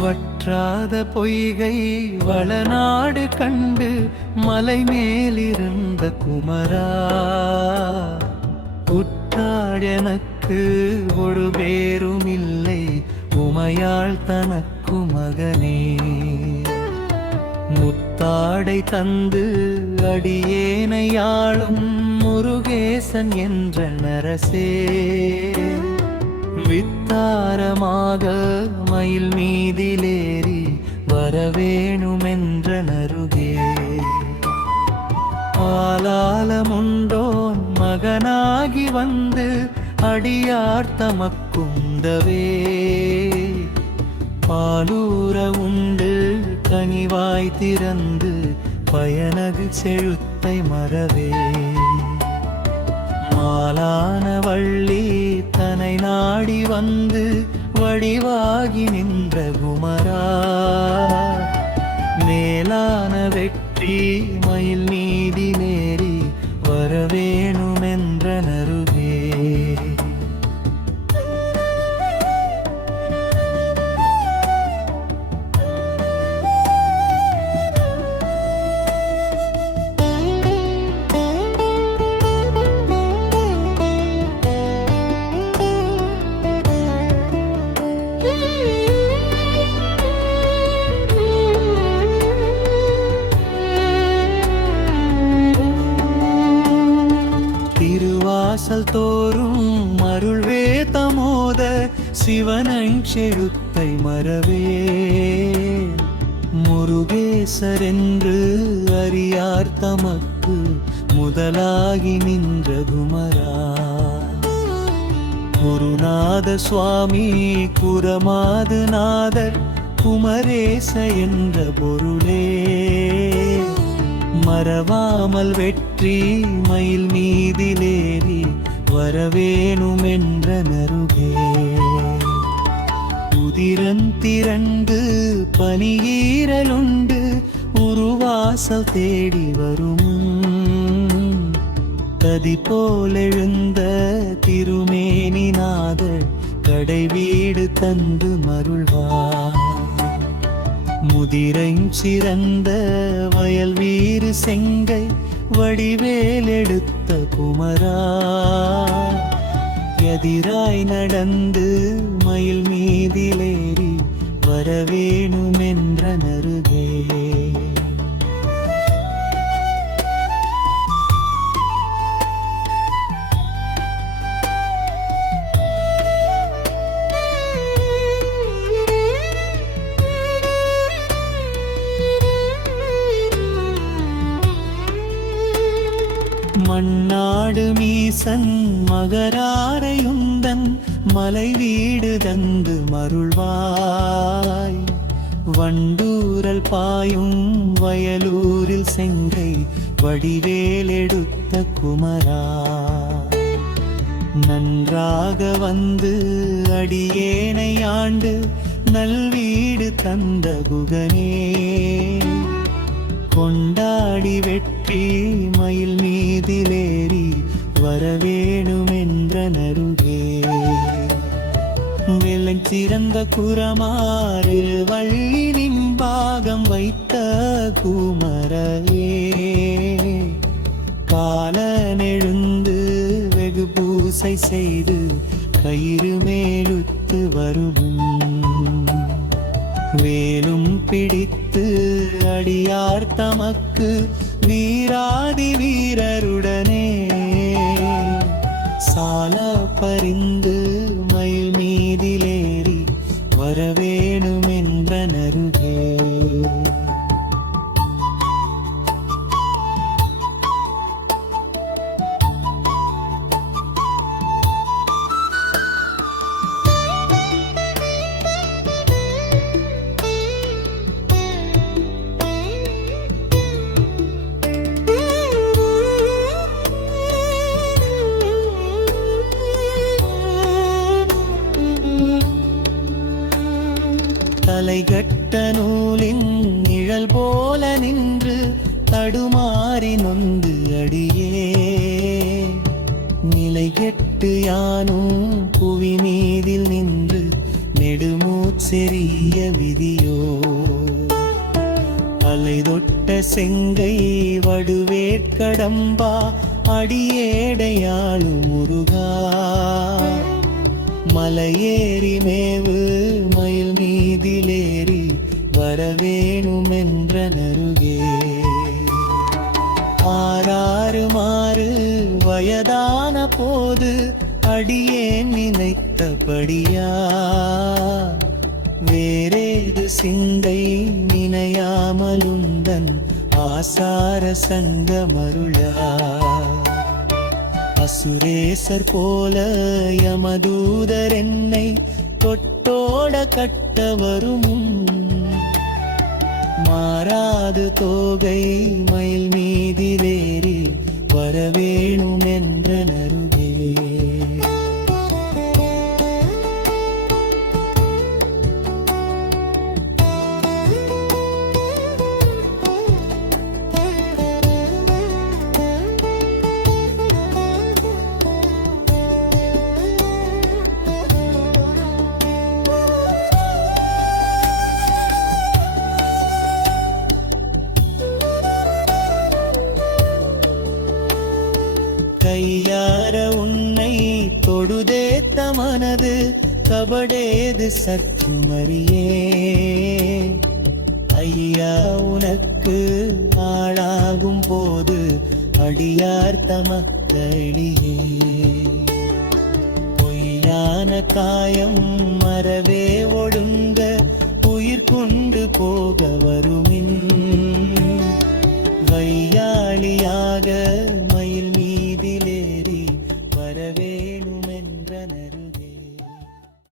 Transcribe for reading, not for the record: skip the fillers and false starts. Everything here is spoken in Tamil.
வற்றாத பொய்கை வளநாடு கண்டு மலை மேலிருந்த குமரா, உற்றாடெனக்கு ஒரு பேரும் இல்லை உமையாள் தனக்கு மகனே. முத்தாடை தந்து அடியேனையாளும் முருகேசன் என்ற நரசே, வித்தாரமாக மயில் மீதிலேறி வரவேணுமென்ற நருகே. ஆலாலமுண்டோன் மகனாகி வந்து அடியார் தமக்குந்தவே, பாலூர உண்டு கனிவாய் திறந்து பயனகு செழுத்தை மறவே. மாலான வள்ளி தனை நாடி வந்து வடிவாகி நின்ற குமரா, மேலான வெற்றி மயில் மீதி நேரி வரவேணுமென்ற நருகே. வாசல் தோறும் அருள் வேதமோத சிவனை செழுத்தை மறவே. முருகேசர் என்று அறியார் தமக்கு முதலாகி நின்ற குமரா, குருநாத சுவாமி குரமாது நாதர் குமரேச என்ற பொருளே. மறவாமல் வெற்றி மயில் மீதிலேறி வரவேணுமென்ற நருகே. உதிரந்திரண்டு பனியீரலுண்டு உருவாசல் தேடி வரும், கதி போலெழுந்த திருமேனிநாத கடை வீடு தந்து மருள்வார். முதிரை சிறந்த வயல் வீறு செங்கை வடிவேல் எடுத்த குமரா, எதிராய் நடந்து மயில் மீதிலேறி வரவேணுமென்ற நருகே. மண்ணாடு மீசன் மகராரையுந்தன் மலை வீடு தந்து மருள்வாய். வண்டூரல் பாயும் வயலூரில் செங்கை வடிவேல் எடுத்த குமரா, நன்றாக வந்து அடியேனை ஆண்டு நல்வீடு தந்த குகனே. கொண்டாடி வெற்றி மயில் மீதிலேறி வரவேணுமென்ற நருகே. வெள்ளஞ்சிறந்த குரமாரில் வள்ளி நிம்பாகம் வைத்த குமரே, காலனெழுந்து வெகு பூசை செய்து கயிறு மேலுத்து வரும், வேலும் பிடித்து அடியார் தமக்கு வீராதி வீரருடனே. சால பரிந்து மயில் மீதிலேறி வரவேணுமென்ற நருகே. தலைகட்ட நூலின் நிழல் போல நின்று தடுமாறி நொந்து அடியே. நிலை கெட்டு யானும் புவி மீதில் நின்று நெடுமூச்ச செறிய விதியோ அலை தொட்ட செங்கை வடுவேற்கடம்பா அடியேடையாளு முருகா மலையேறி மேவு மயில் மீதிலேறி வரவேணுமென்ற நருகே ஆறாறு மாறு வயதான போது அடியேன் நினைத்தபடியா வேறேது சிந்தை நினையாமலுந்தன் ஆசார சங்கமருளா அசுரேசர் போல யமதூதர் என்னை தொட்டோட கட்ட வருமும் மாறாது தோகை மயில் மீதிலேறி வரவேணுமென்ற நருகே கையார உன்னை தொடுதேத்த மனது கபடேது சற்றுமறியே ஐயா உனக்கு ஆளாகும் போது அடியார் தமக்களியே பொய்யான காயம் மறவே ஒடுங்க உயிர் கொண்டு போக வருமின் வையாளியாக மயில் மீதிலேறி வரவேணுமென்ற